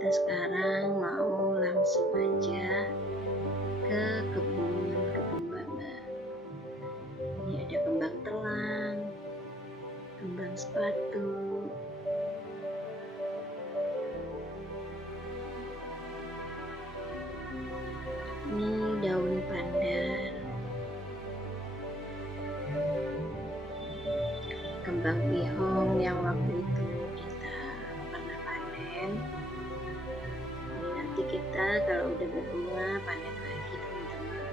kita sekarang mau langsung aja ke kebun Baba. Ini ada kembang telang, kembang sepatu, ini daun pandan, kembang pihong yang waktu itu kita pernah panen. Ini nanti kita kalau udah berbunga panen lagi, teman-teman.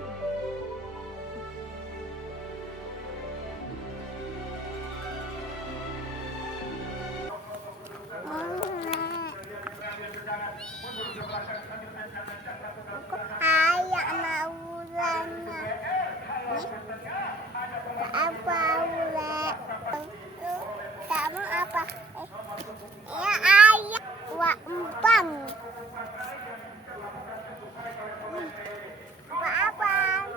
Kamu apa? Ya ayah wa empang. Abang.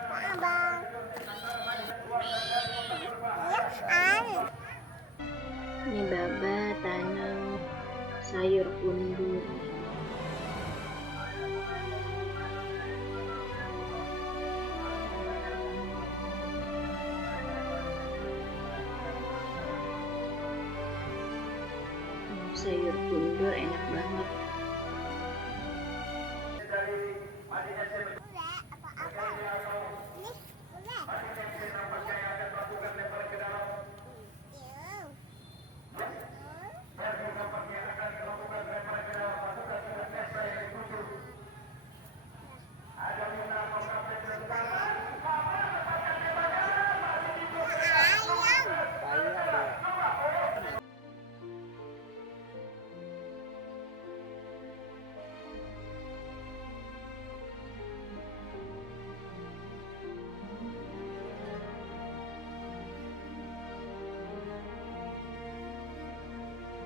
Ya, abang. Ya, Ini Baba tanam sayur kundur. Sayur kundur enak banget.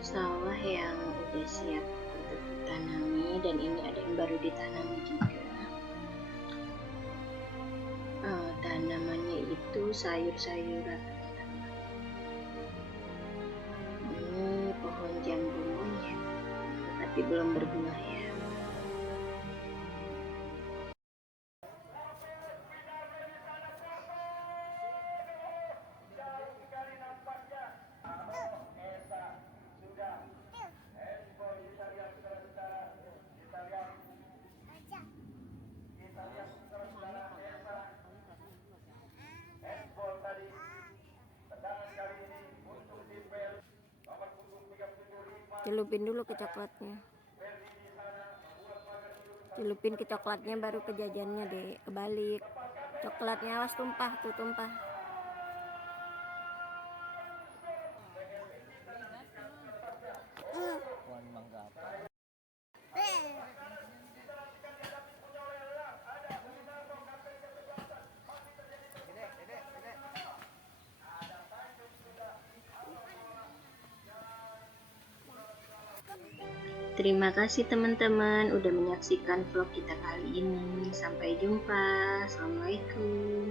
Sawah yang udah siap untuk ditanami, dan ini ada yang baru ditanami juga. Tanamannya itu sayur-sayuran. Ini pohon jambu monyet, tapi belum berbuah ya. Celupin dulu ke coklatnya. Celupin ke coklatnya baru ke jajannya deh. Kebalik. Coklatnya awas tumpah, tuh tumpah. Terima kasih teman-teman udah menyaksikan vlog kita kali ini. Sampai jumpa. Assalamualaikum.